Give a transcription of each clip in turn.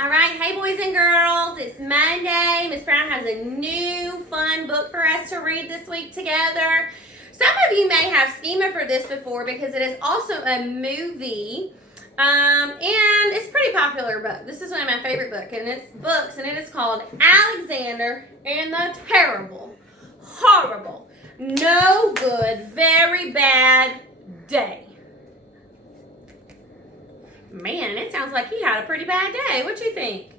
All right, hey boys and girls, it's Monday. Miss Brown has a new fun book for us to read this week together. Some of you may have schema for this before because it is also a movie, and it's a pretty popular book. This is one of my favorite books, and it is called Alexander and the Terrible, Horrible, No Good, Very Bad Day. Man, it sounds like he had a pretty bad day. What you think?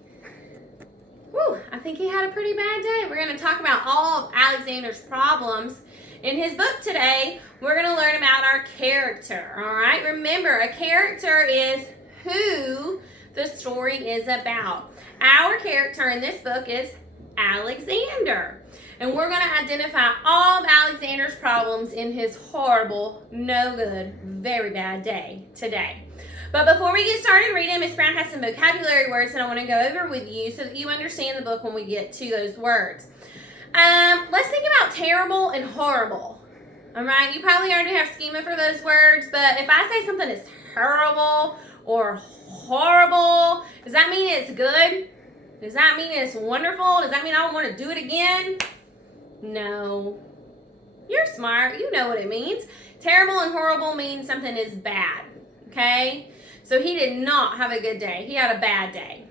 Whew, I think he had a pretty bad day. We're going to talk about all of Alexander's problems in his book today. We're going to learn about our character, all right? Remember, a character is who the story is about. Our character in this book is Alexander. And we're going to identify all of Alexander's problems in his horrible, no good, very bad day today. But before we get started reading, Miss Brown has some vocabulary words that I want to go over with you so that you understand the book when we get to those words. Let's think about terrible and horrible. All right, you probably already have schema for those words, but if I say something is terrible or horrible, does that mean it's good? Does that mean it's wonderful? Does that mean I want to do it again? No. You're smart. You know what it means. Terrible and horrible means something is bad. Okay? So he did not have a good day. He had a bad day.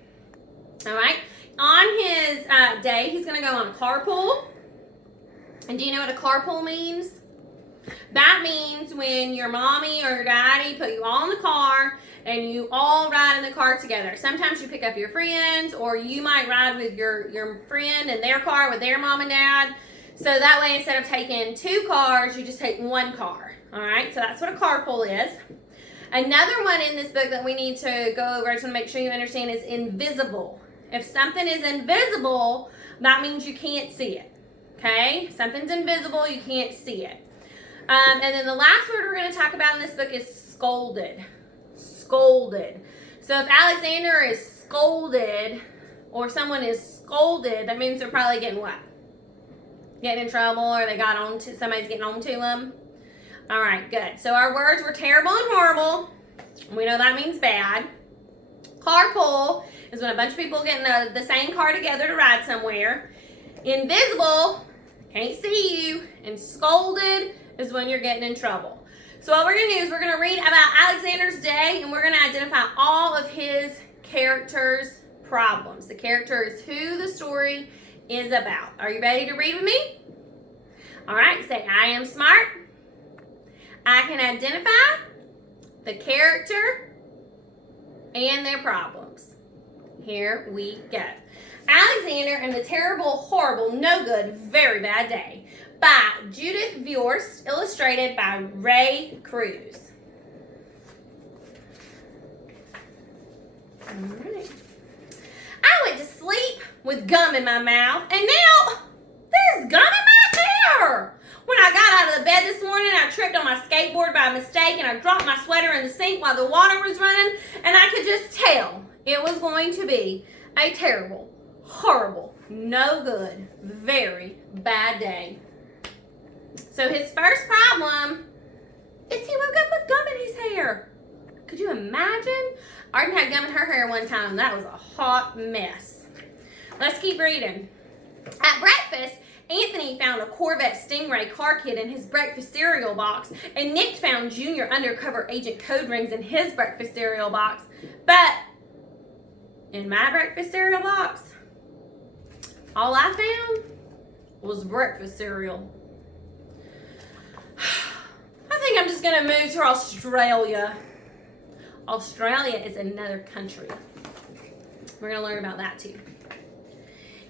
All right? On his day, he's going to go on a carpool. And do you know what a carpool means? That means when your mommy or your daddy put you all in the car and you all ride in the car together. Sometimes you pick up your friends, or you might ride with your friend in their car with their mom and dad. So that way, instead of taking two cars, you just take one car. All right? So that's what a carpool is. Another one in this book that we need to go over, I just want to make sure you understand, is invisible. If something is invisible, that means you can't see it. Okay? If something's invisible, you can't see it. And then the last word we're going to talk about in this book is scolded. Scolded. So if Alexander is scolded, or someone is scolded, that means they're probably getting what? Getting in trouble, or somebody's getting on to them. All right, good. So our words were terrible and horrible. We know that means bad. Carpool is when a bunch of people get in the same car together to ride somewhere. Invisible, can't see you. And scolded is when you're getting in trouble. So what we're going to do is we're going to read about Alexander's day, and we're going to identify all of his character's problems. The character is who the story is about. Are you ready to read with me? All right, say, I am smart. I can identify the character and their problems. Here we go. Alexander and the Terrible, Horrible, No Good, Very Bad Day by Judith Viorst, illustrated by Ray Cruz. All right. I went to sleep with gum in my mouth, and now there's gum in my hair. When I got out of the bed this morning, I tripped on my skateboard by mistake, and I dropped my sweater in the sink while the water was running, and I could just tell it was going to be a terrible, horrible, no good, very bad day. So his first problem is he woke up with gum in his hair. Could you imagine? Arden had gum in her hair one time. That was a hot mess. Let's keep reading. At breakfast, Anthony found a Corvette Stingray car kit in his breakfast cereal box, and Nick found Junior undercover agent code rings in his breakfast cereal box. But in my breakfast cereal box, all I found was breakfast cereal. I think I'm just going to move to Australia. Australia is another country. We're going to learn about that too.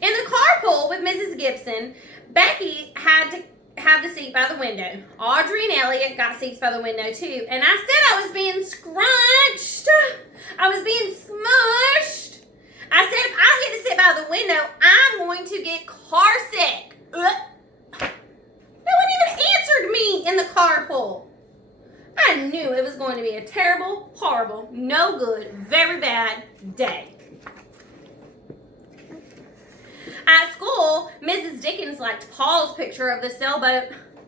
In the carpool with Mrs. Gibson, Becky had to have the seat by the window. Audrey and Elliot got seats by the window too. And I said I was being scrunched. I was being smushed. I said if I get to sit by the window, I'm going to get car sick. No one even answered me in the carpool. I knew it was going to be a terrible, horrible, no good, very bad day. At school, Mrs. Dickens liked Paul's picture of the sailboat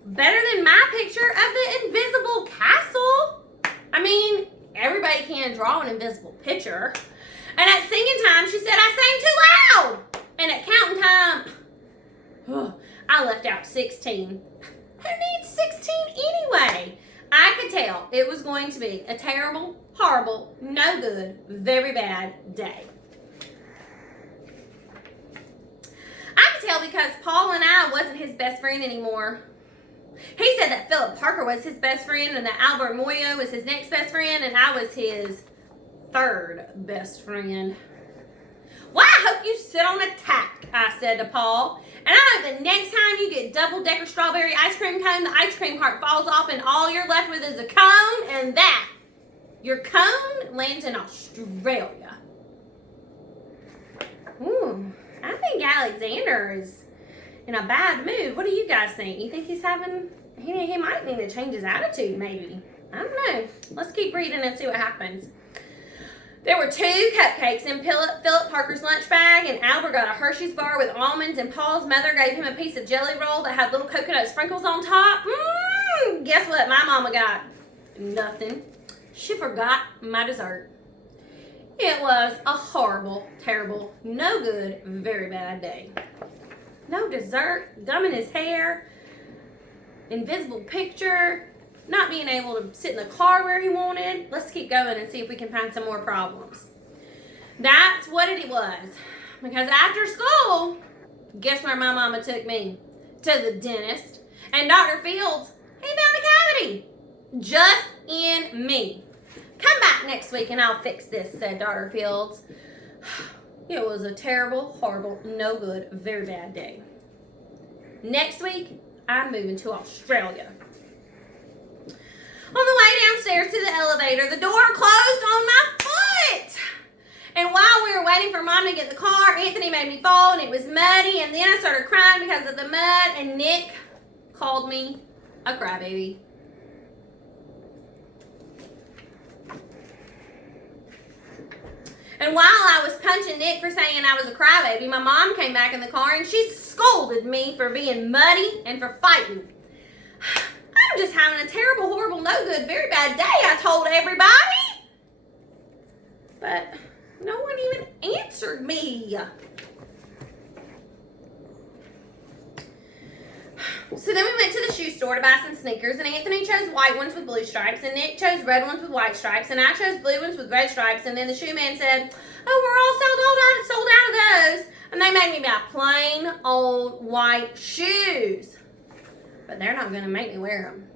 better than my picture of the invisible castle. I mean, everybody can draw an invisible picture. And at singing time, she said I sang too loud. And at counting time, I left out 16. Who needs 16 anyway? I could tell it was going to be a terrible, horrible, no good, very bad day. I could tell because Paul and I wasn't his best friend anymore. He said that Philip Parker was his best friend and that Albert Moyo was his next best friend and I was his third best friend. Well, I hope you sit on a tack, I said to Paul. And I hope the next time you get double-decker strawberry ice cream cone, the ice cream heart falls off and all you're left with is a cone, and that your cone lands in Australia. Ooh, I think Alexander is in a bad mood. What do you guys think? You think he's having, he might need to change his attitude maybe. I don't know. Let's keep reading and see what happens. There were 2 cupcakes in Philip Parker's lunch bag, and Albert got a Hershey's bar with almonds, and Paul's mother gave him a piece of jelly roll that had little coconut sprinkles on top. Guess what my mama got? Nothing. She forgot my dessert. It was a horrible, terrible, no good, very bad day. No dessert, gum in his hair, invisible picture, not being able to sit in the car where he wanted. Let's keep going and see if we can find some more problems. That's what it was. Because after school, guess where my mama took me? To the dentist. And Dr. Fields, he found a cavity. Just in me. Come back next week and I'll fix this, said Dr. Fields. It was a terrible, horrible, no good, very bad day. Next week, I'm moving to Australia. On the way downstairs to the elevator, the door closed on my foot. And while we were waiting for Mom to get the car, Anthony made me fall and it was muddy. And then I started crying because of the mud. And Nick called me a crybaby. And while I was punching Nick for saying I was a crybaby, my mom came back in the car and she scolded me for being muddy and for fighting. I'm just having a terrible, horrible, no good, very bad day, I told everybody. But no one even answered me. So then we went to the shoe store to buy some sneakers, and Anthony chose white ones with blue stripes, and Nick chose red ones with white stripes, and I chose blue ones with red stripes, and then the shoe man said, oh, we're all sold out of those. And they made me buy plain old white shoes. But they're not going to make me wear them.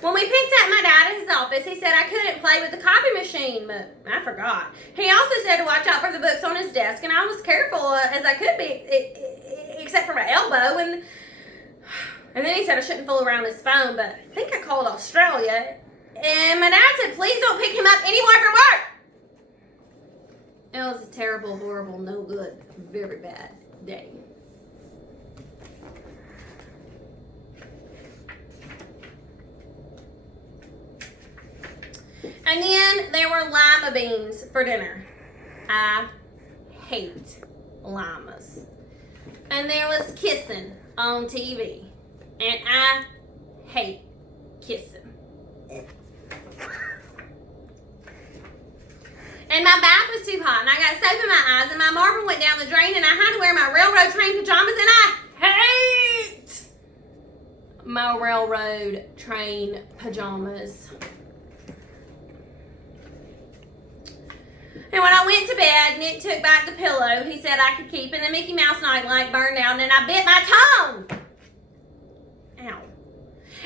When we picked up my dad at his office, he said I couldn't play with the copy machine, but I forgot. He also said to watch out for the books on his desk, and I was careful as I could be, except for my elbow. And then he said I shouldn't fool around his phone, but I think I called Australia. And my dad said, please don't pick him up anywhere from work. It was a terrible, horrible, no good, very bad day. And then there were lima beans for dinner. I hate limas. And there was kissing on TV. And I hate kissing. And my bath was too hot, and I got soap in my eyes, and my marble went down the drain, and I had to wear my railroad train pajamas, and I hate my railroad train pajamas. And when I went to bed, Nick took back the pillow he said I could keep, and the Mickey Mouse nightlight burned out, and I bit my tongue. Ow.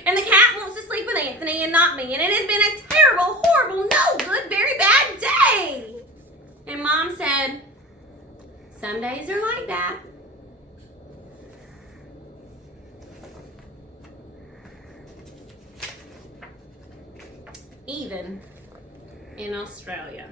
And the cat wants to sleep with Anthony and not me, and it had been a terrible, horrible, no good, very bad day. And Mom said, some days are like that. Even in Australia.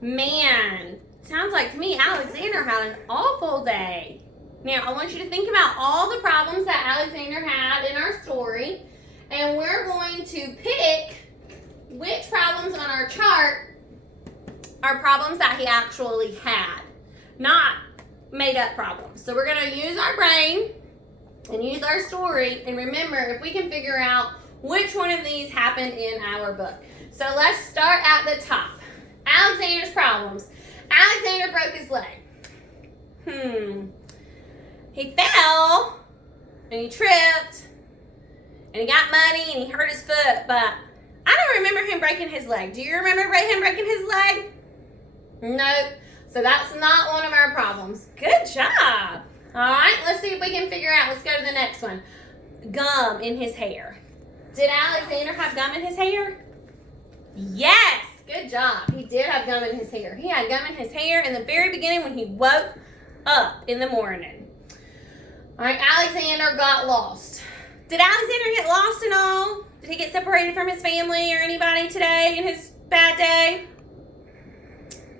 Man, sounds like to me Alexander had an awful day. Now, I want you to think about all the problems that Alexander had in our story, and we're going to pick which problems on our chart are problems that he actually had, not made up problems. So we're going to use our brain, and use our story. And remember, if we can figure out which one of these happened in our book. So let's start at the top. Alexander's problems. Alexander broke his leg. He fell and he tripped and he got muddy and he hurt his foot, but I don't remember him breaking his leg. Do you remember him breaking his leg? Nope. So that's not one of our problems. Good job. All right, let's see if we can figure out. Let's go to the next one. Gum in his hair. Did Alexander have gum in his hair? Yes. Good job. He did have gum in his hair. He had gum in his hair in the very beginning when he woke up in the morning. All right, Alexander got lost. Did Alexander get lost and all? Did he get separated from his family or anybody today in his bad day?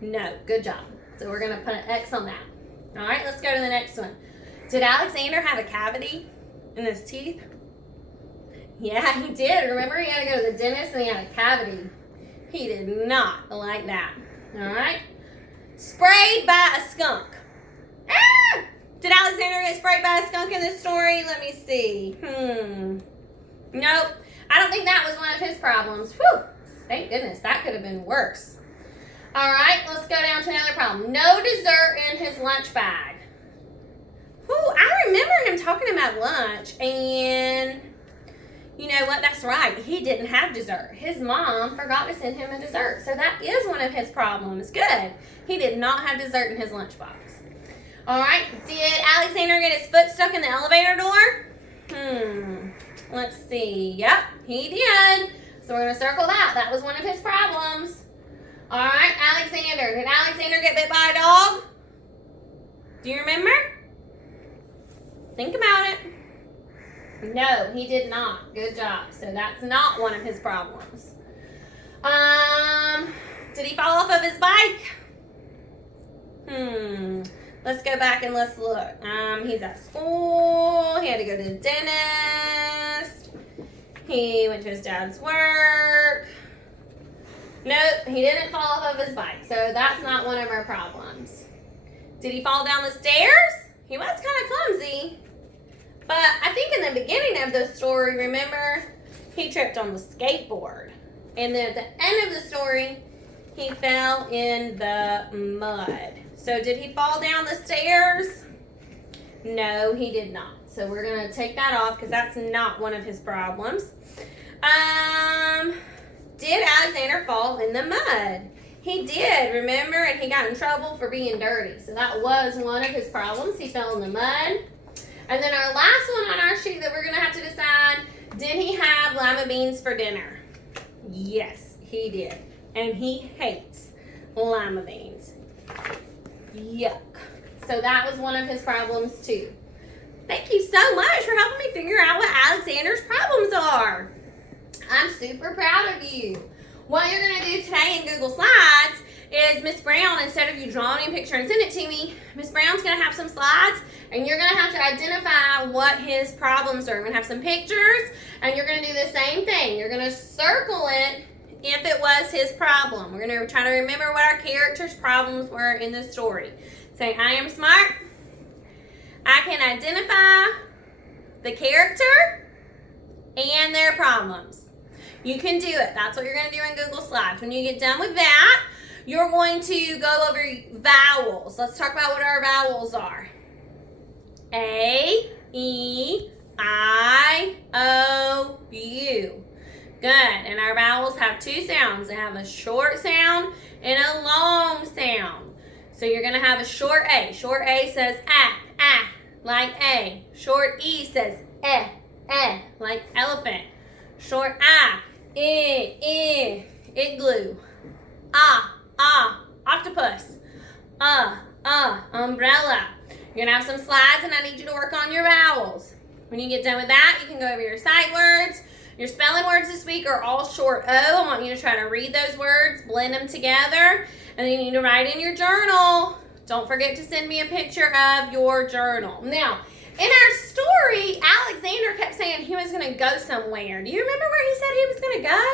No. Good job. So we're going to put an X on that. All right, let's go to the next one. Did Alexander have a cavity in his teeth? Yeah, he did. Remember, he had to go to the dentist and he had a cavity. He did not like that. All right. Sprayed by a skunk. Ah! Did Alexander get sprayed by a skunk in this story? Let me see. Nope. I don't think that was one of his problems. Whew. Thank goodness. That could have been worse. All right. Let's go down to another problem. No dessert in his lunch bag. Whew. I remember him talking about lunch and... you know what? That's right. He didn't have dessert. His mom forgot to send him a dessert. So that is one of his problems. Good. He did not have dessert in his lunchbox. All right. Did Alexander get his foot stuck in the elevator door? Let's see. Yep, he did. So we're going to circle that. That was one of his problems. All right, Alexander. Did Alexander get bit by a dog? Do you remember? Think about it. No, he did not. Good job. So that's not one of his problems. Did he fall off of his bike? Let's go back and let's look. He's at school. He had to go to the dentist. He went to his dad's work. Nope, he didn't fall off of his bike. So that's not one of our problems. Did he fall down the stairs? He was kind of clumsy. But I think in the beginning of the story, remember, he tripped on the skateboard. And then at the end of the story, he fell in the mud. So did he fall down the stairs? No, he did not. So we're going to take that off because that's not one of his problems. Did Alexander fall in the mud? He did, remember? And he got in trouble for being dirty. So that was one of his problems. He fell in the mud. And then our last one on our sheet that we're going to have to decide, did he have lima beans for dinner? Yes, he did. And he hates lima beans. Yuck. So that was one of his problems too. Thank you so much for helping me figure out what Alexander's problems are. I'm super proud of you. What you're going to do today in Google Slides is Miss Brown, instead of you drawing a picture and send it to me, Miss Brown's going to have some slides and you're going to have to identify what his problems are. We're going to have some pictures and you're going to do the same thing. You're going to circle it if it was his problem. We're going to try to remember what our character's problems were in the story. Say, I am smart. I can identify the character and their problems. You can do it. That's what you're going to do in Google Slides. When you get done with that, you're going to go over vowels. Let's talk about what our vowels are. A, E, I, O, U. Good. And our vowels have two sounds. They have a short sound and a long sound. So you're going to have a short A. Short A says ah, like A. Short E says like elephant. Short I, igloo. Octopus. Umbrella. You're going to have some slides and I need you to work on your vowels. When you get done with that, you can go over your sight words. Your spelling words this week are all short O. I want you to try to read those words, blend them together, and then you need to write in your journal. Don't forget to send me a picture of your journal. Now, in our story, Alexander kept saying he was going to go somewhere. Do you remember where he said he was going to go?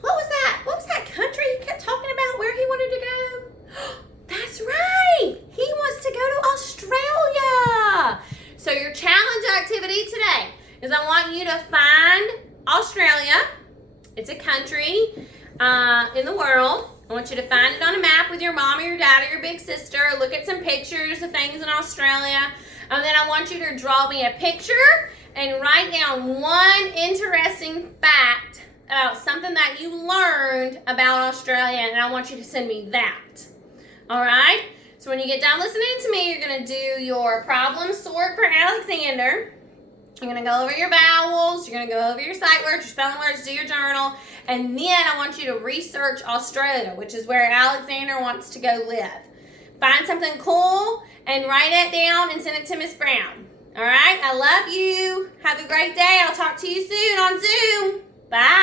What was that? What was that country he kept talking about where he wanted to go? That's right. He wants to go to Australia. So your challenge activity today is I want you to find Australia. It's a country in the world. I want you to find it on a map with your mom or your dad or your big sister. Look at some pictures of things in Australia. And then I want you to draw me a picture and write down one interesting fact about something that you learned about Australia. And I want you to send me that. All right? So when you get done listening to me, you're going to do your problem sort for Alexander. You're going to go over your vowels. You're going to go over your sight words, your spelling words, do your journal. And then I want you to research Australia, which is where Alexander wants to go live. Find something cool and write it down and send it to Miss Brown. All right? I love you. Have a great day. I'll talk to you soon on Zoom. Bye.